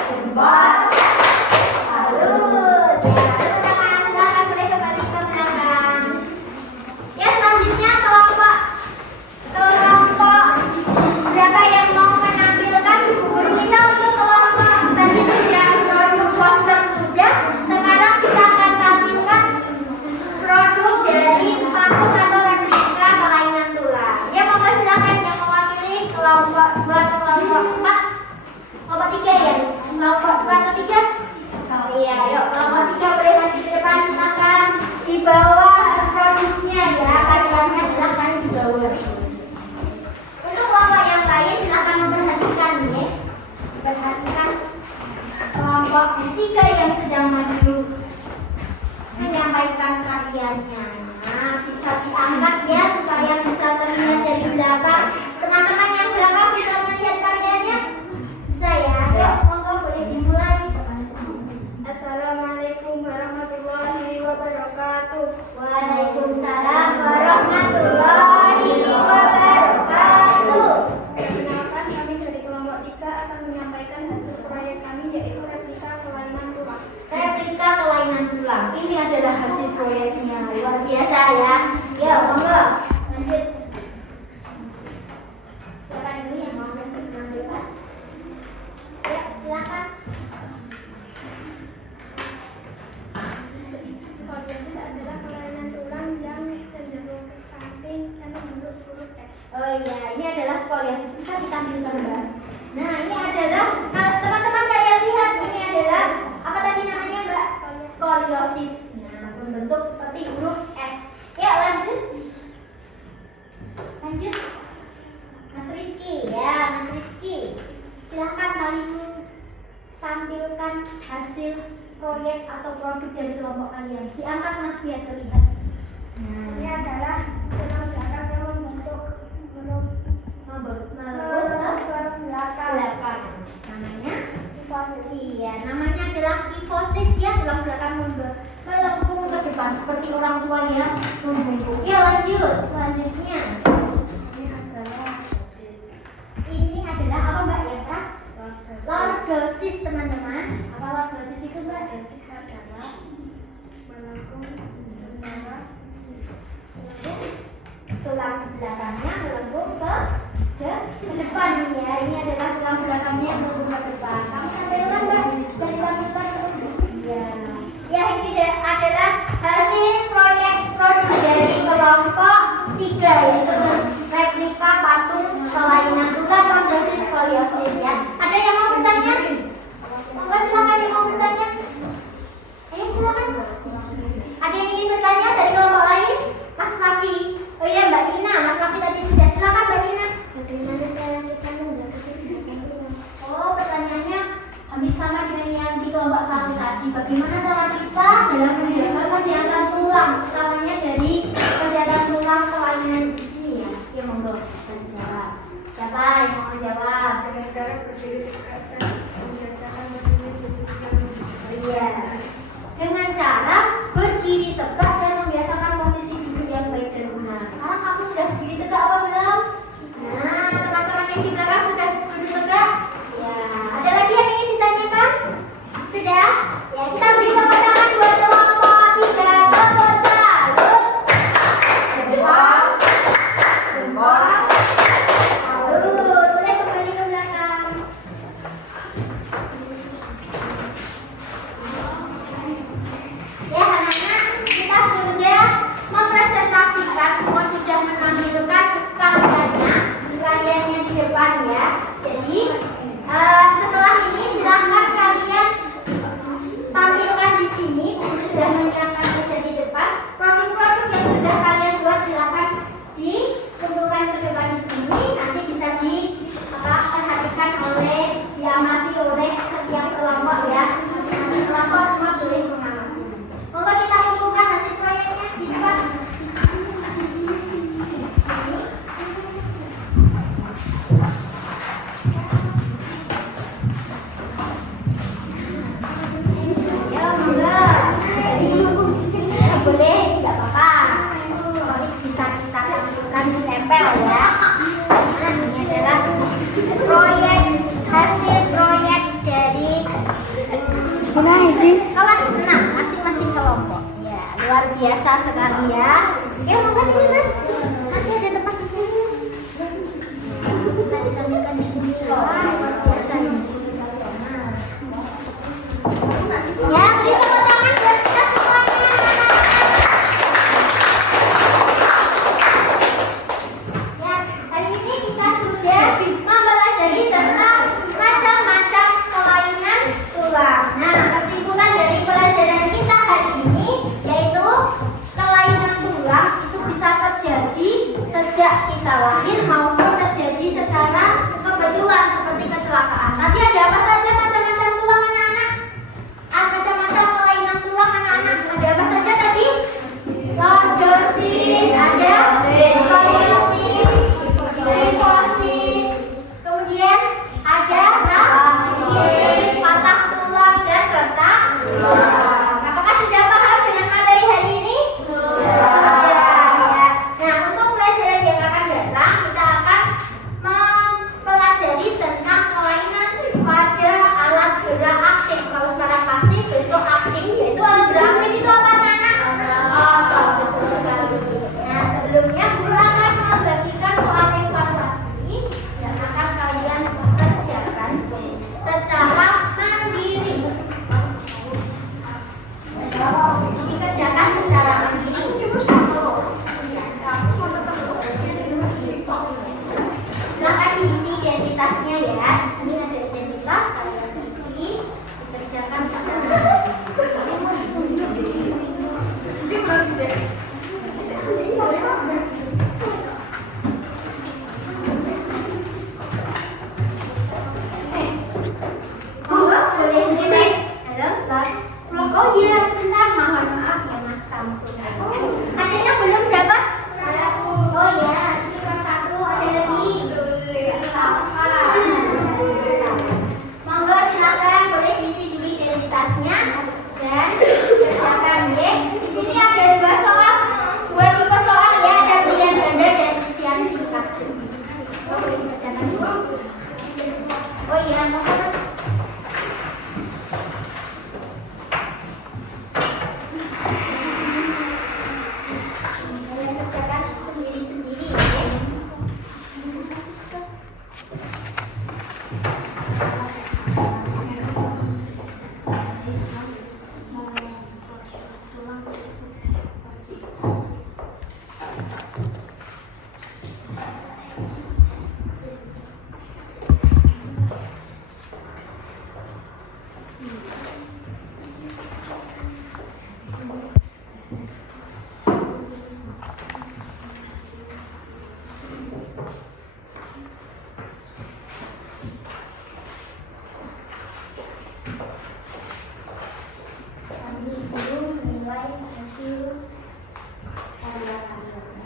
jempol, salut. Ya, tepuk tangan, silakan boleh kembali ke belakang. Ya, selanjutnya kelompok berapa yang mau menampilkan buku kita untuk kelompok tadi sudah produk poster sudah. Sekarang kita akan tampilkan produk dari patung atau replika kelainan tulang. Ya, monggo silakan yang mewakili kelompok 2 atau kelompok 4. Kelompok 3 ya? Kelompok 2 atau 3? Oh iya, yuk kelompok 3 boleh maju ke depan, silakan. Di bawah produknya ya, kaliannya silakan di bawah. Untuk kelompok yang lain silakan memperhatikan ya. Perhatikan kelompok 3 yang sedang maju menyampaikan karyanya. Nah, bisa diangkat ya supaya bisa terlihat dari belakang. Teman-teman yang belakang bisa melihat karyanya? Bisa ya? Yuk, monggo boleh dimulai. Assalamualaikum warahmatullahi wabarakatuh. Waalaikumsalam warahmatullahi wabarakatuh. Perkenalkan, kami dari kelompok 3 akan menyampaikan hasil proyek kami yaitu replika kelainan tulang. Replika kelainan tulang. Ini adalah hasil proyeknya. Luar biasa ya. Ya, monggo. Lanjut. Siapa dulu yang mau menampilkan? Ya, silakan. Skoliosis adalah kelainan tulang yang cenderung ke samping dan menurut guru tes. Oh iya, ini adalah skoliosis. Bisa ditampilkan, Mbak? Nah, ini adalah, kalau teman-teman kalian lihat, ini adalah apa tadi namanya, Mbak? Skoliosis. Nah, membentuk seperti huruf S. Ya, lanjut. Lanjut. Mas Rizky, ya, Mas Rizky. Silahkan kalian tampilkan hasil proyek atau produk dari kelompok kalian. Diangkat Mas biar terlihat. Nah, Ini adalah tulang belakang yang membentuk huruf belakang. Namanya hiposis. iya, namanya adalah kifosis ya, tulang belakang melengkung ke depan seperti orang tua ya, membungkuk. Ya, lanjut. Selanjutnya. Ini adalah apa Mbak ya, Pras? Lordosis, teman-teman. Apa lordosis itu, Mbak? Hiposis adalah melengkung Tulang belakangnya melengkung ke depan ya. Ini adalah tulang belakangnya yang melengkung ke depan. Kamu tampilkan Mbak, dan tampilkan ya. Ya, ini adalah hasil proyek produk dari kelompok 3 yaitu replika patung kelainan tulang lordosis skoliosis ya. Ada yang mau bertanya? yang di kelompok 1 tadi, bagaimana cara kita dalam menjaga kesehatan tulang, utamanya dari kesehatan tulang kelainan di sini ya. Oke, monggo bisa dijawab. Siapa yang mau jawab? Dengan cara berdiri tegak dan membiasakan berdiri Iya. Dengan cara berdiri tegak dan membiasakan posisi duduk yang baik dan benar. Sekarang kamu sudah berdiri tegak apa belum? Nah, teman-teman yang di belakang sudah berdiri tegak? Ya. Ada lagi yang ingin ditanyakan? Sudah? Ya, kita beri tepuk tangan buat kelompok 3. Kelompok 1. Jempol. Jempol. Salut. Boleh kembali ke belakang. Ya, anak-anak, kita sudah mempresentasikan, semua sudah menampilkan karyanya di depan ya. Jadi setelah ini silakan kalian tampilkan di sini. Sudah menyiapkan meja di depan. Produk-produk yang sudah kalian buat silakan dikumpulkan ke depan di sini. Nanti bisa diperhatikan diamati oleh setiap kelompok ya. Masing-masing kelompok semua boleh mengamati. Monggo kita kumpulkan hasil proyeknya di depan. Ya, monggo. Jadi boleh, tidak apa-apa. Bisa kita tampilkan di tempel ya. Nah, ini adalah hasil proyek dari kelas 6 masing-masing kelompok. Ya, luar biasa sekali ya. Ya, monggo sini Mas. Masih ada tempat di sini. Bisa ditampilkan di sini. Wah, luar biasa nih. Ya, beri tepuk tangan buat kita semuanya. Ya, hari ini kita sudah mempelajari tentang macam-macam kelainan tulang. Nah, kesimpulan dari pelajaran kita hari ini yaitu kelainan tulang itu bisa terjadi sejak kita lahir maupun terjadi secara kebetulan seperti kecelakaan. Tadi ada apa saja macam-macam tulang anak-anak? Macam-macam kelainan tulang anak-anak. Ada apa saja tadi? Lordosis, ada skoliosis, kifosis, kemudian ada rakitis, patah tulang dan retak tulang. Apakah sudah paham dengan materi hari ini? Sudah. Ya. Nah, untuk pelajaran yang akan datang kita akan mempelajari tentang kelainan pada alat gerak aktif. Kalau sekarang pasif, besok aktif. Yaitu alat gerak aktif itu apa anak-anak? Otot, betul sekali. Nah, sebelumnya guru akan membagikan soal evaluasi yang akan kalian kerjakan secara mandiri. Dikerjakan secara mandiri. Silakan diisi identitasnya ya. Di sini ada identitas, kalian isi, dikerjakan secara boleh sini. Oh iya, sebentar, mohon maaf ya Mas Samsul. Adanya belum dapat? Oh ya, sini kelas 1 ada lagi. Sapa. Monggo silakan, boleh diisi dulu identitasnya dan kerjakan ya. Di sini ada 2 soal, 2 tipe soal ya, ada pilihan ganda dan isian singkat. Boleh dikerjakan dulu. Oh iya, monggo Mas. hasil karya-karyanya.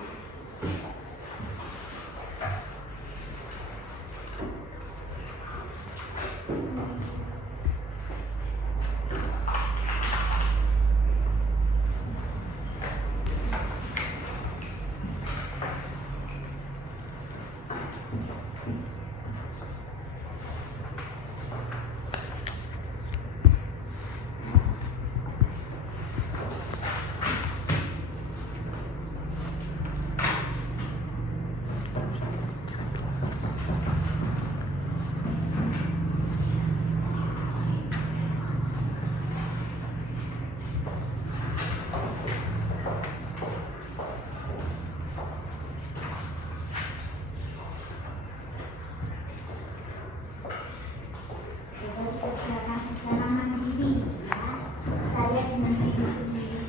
Bisa dikerjakan secara mandiri, ya. Saya dengan diri sendiri.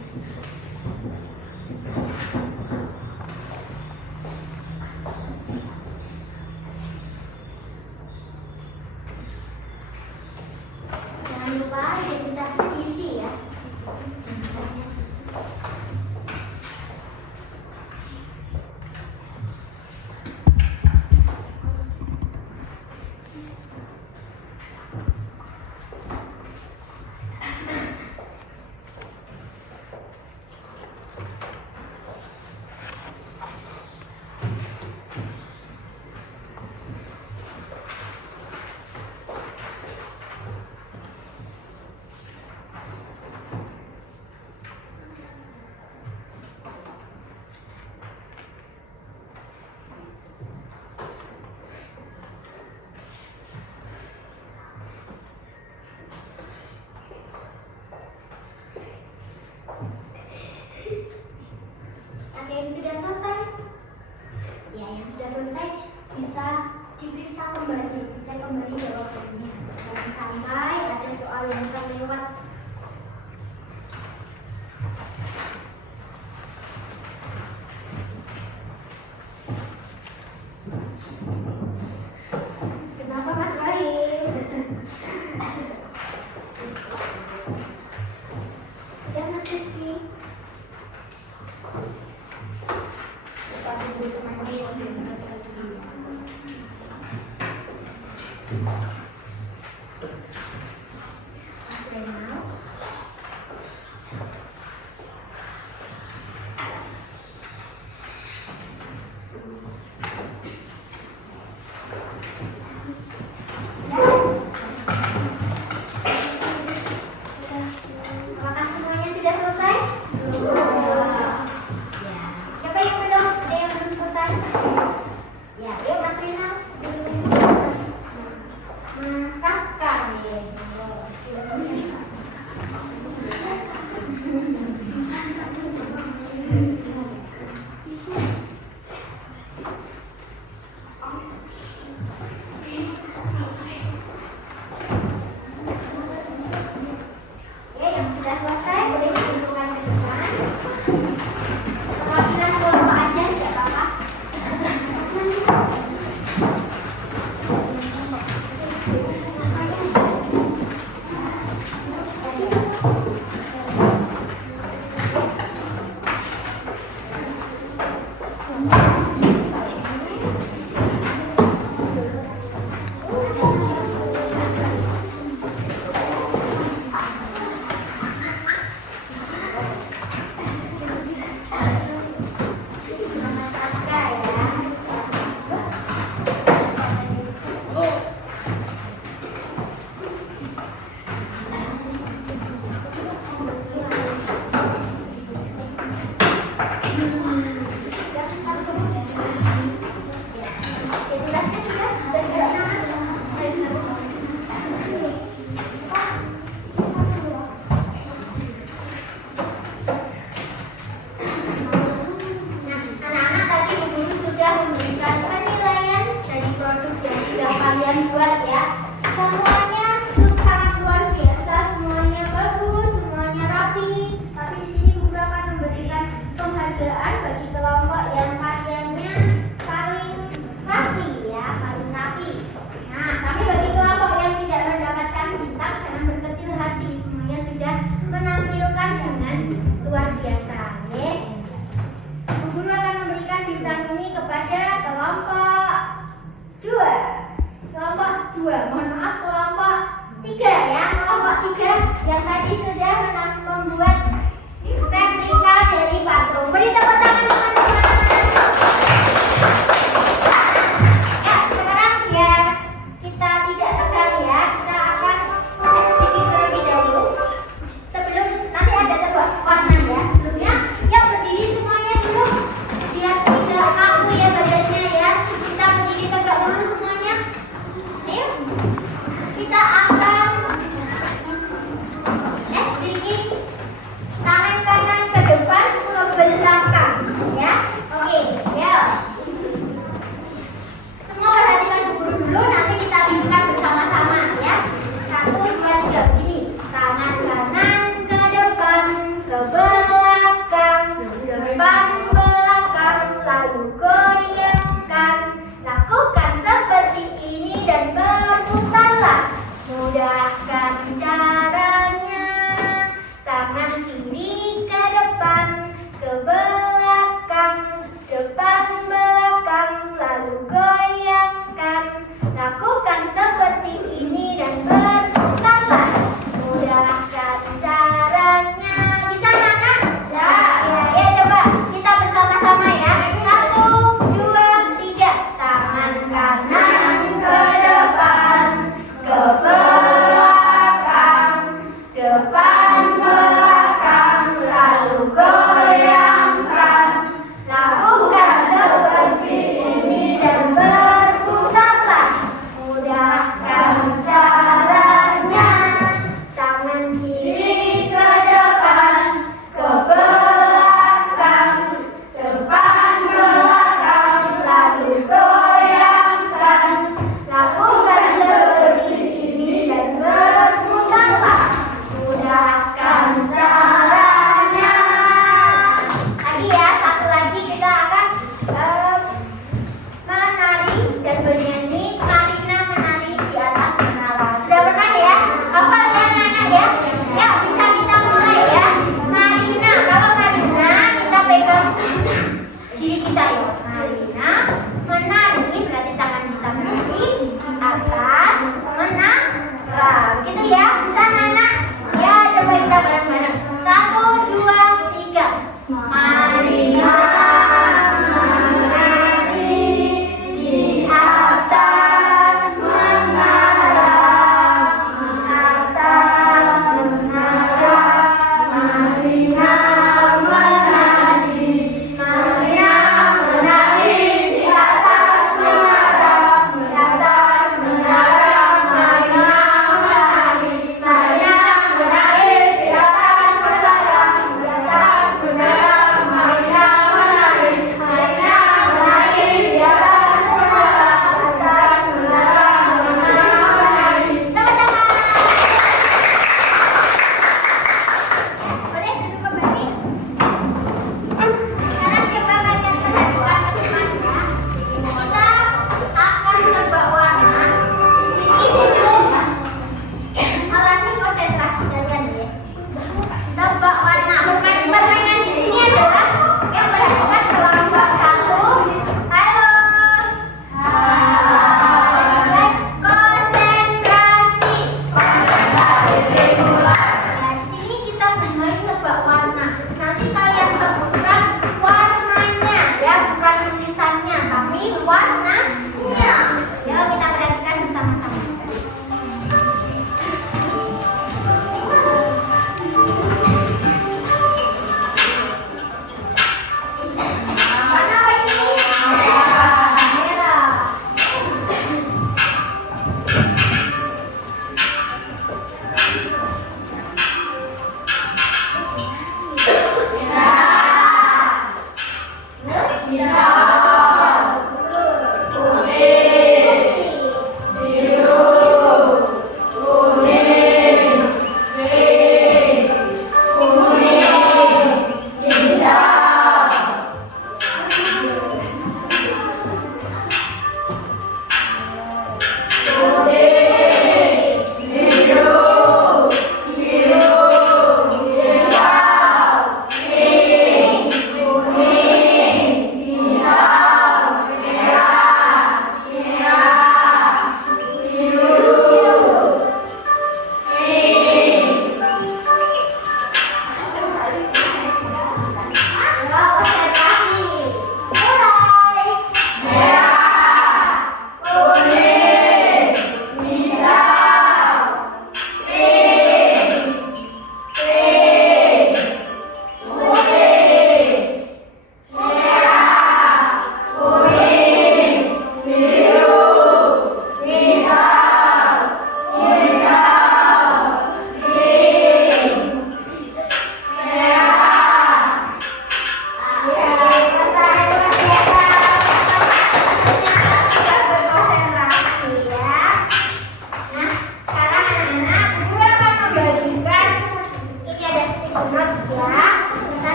Jangan lupa identitasnya diisi ya. Identitasnya diisi. Ada yang sudah selesai? Ya, yang sudah selesai bisa diperiksa kembali, dicek kembali jawabannya. Jangan sampai ada soal yang terlewat. Kenapa Mas Bayu? Ya, Mas Rizky. Tapi teman-teman yang belum selesai dulu. Mas Renal. Apakah semuanya sudah selesai? Ya. Siapa yang belum? Ada yang belum selesai? Ya, yuk Mas Rina. Mas Saka nih. Oke, yang sudah selesai boleh ditentukan ke depan. Perwakilan kelompok aja tidak apa-apa. Mas Saka ya.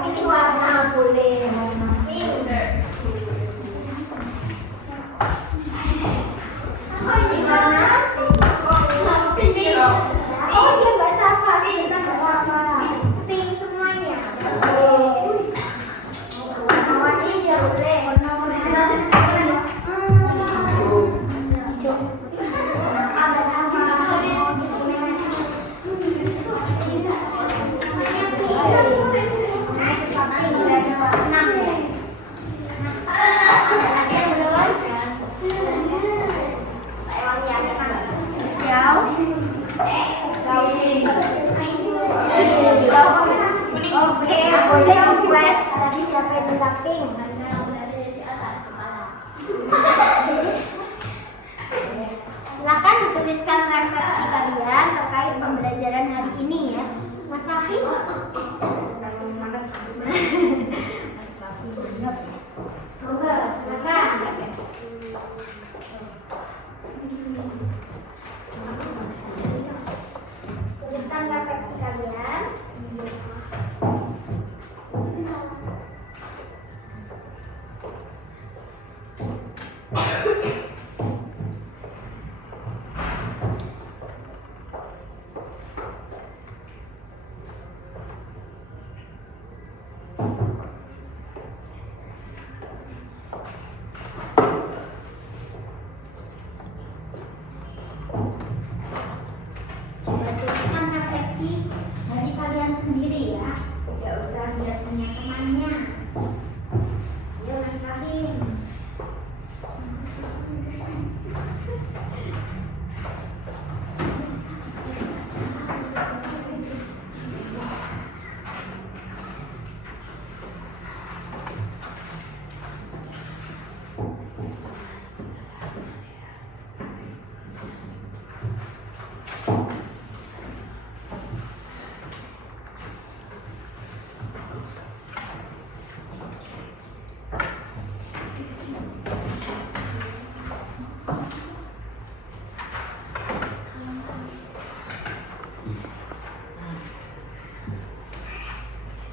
Pilih warna boleh. Oh iya Mbak Safa, sebentar Mbak Safa. Pink semuanya. Warnanya dia boleh. Mbak Safa. Senang ya. Oke, boleh request. Tadi siapa yang minta pink? Silakan dituliskan refleksi kalian terkait pembelajaran hari ini ya. Mas Rafi. Monggo, silakan. Tuliskan refleksi kalian. Coba tuliskan refleksi dari kalian sendiri ya. Tidak usah lihat punya temannya. Ya Mas Rahim.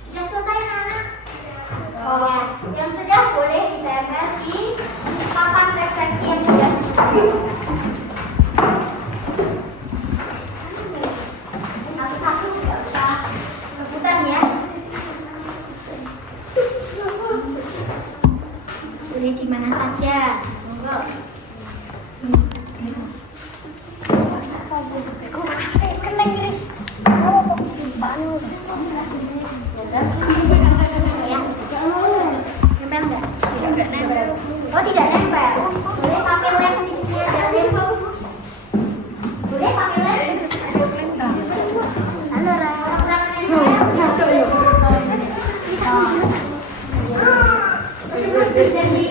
Sudah selesai anak-anak? Oh ya, yang sudah boleh ditempel di papan refleksi yang sudah disediakan. Satu-satu tidak usah rebutan ya. Boleh di mana saja. Monggo. Ya. Nempel enggak? Enggak nempel. Oh, tidak nempel. Boleh pakai lem di sini ada lem. Boleh pakai lem? Halo, Ra. Jadi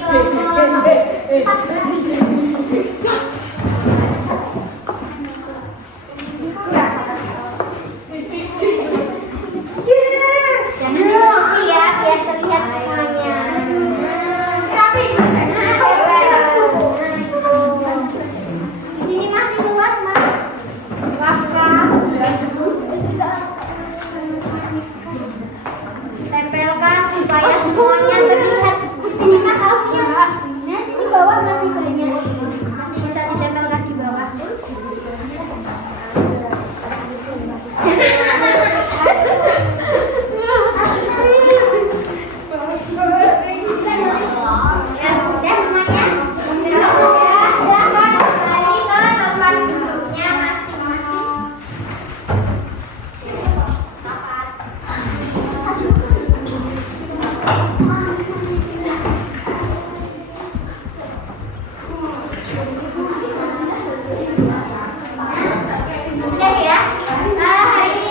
jangan ditutupi ya, biar terlihat semuanya. Rapi. Di sini masih luas, Mas. Tempelkan supaya semuanya terlihat. Di sini Mas Alfian. Nah, sini bawah masih banyak. Masih bisa ditempelkan di bawah. Ya, sudah semuanya. Sudah, silakan kembali ke tempat duduknya masing-masing. Sudah ya. Hari ini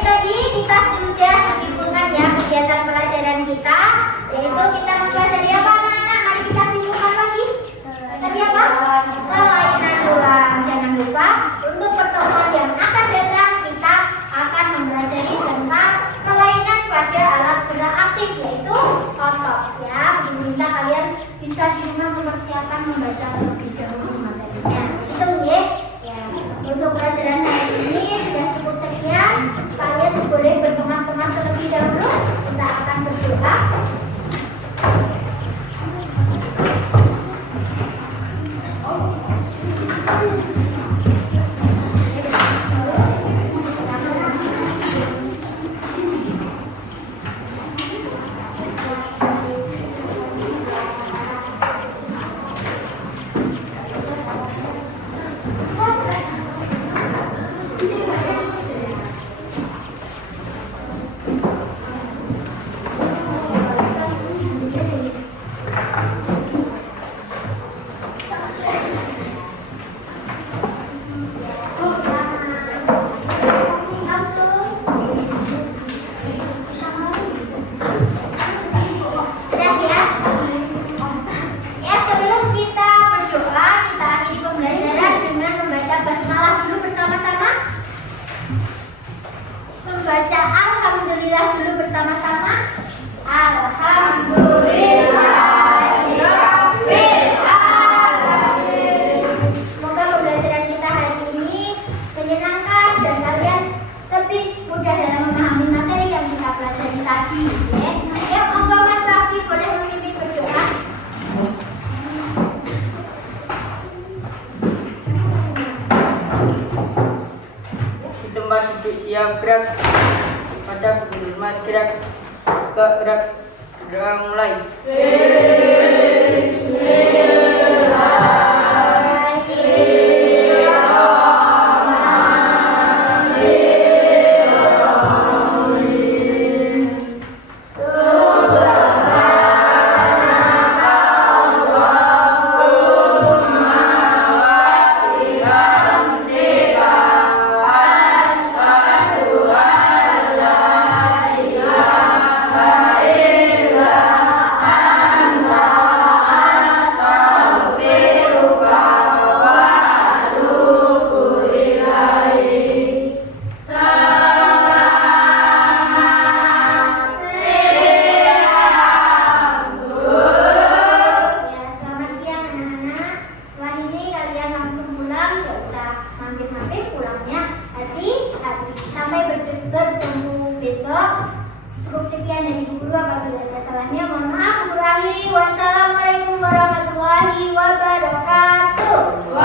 baca alhamdulillah dulu bersama-sama. Alhamdulillahirabbil. Semoga pembelajaran kita hari ini menyenangkan dan kalian lebih mudah dalam memahami materi yang kita pelajari tadi. Ya, monggo Mas Raffi boleh memimpin berdoa. Di tempat duduk siap gerak, pada berhormat gerak, gerak, doa mulai. Bertemu besok. Cukup sekian dari Ibu Guru, apabila ada salahnya mohon maaf. Guru akhiri, wassalamualaikum warahmatullahi wabarakatuh.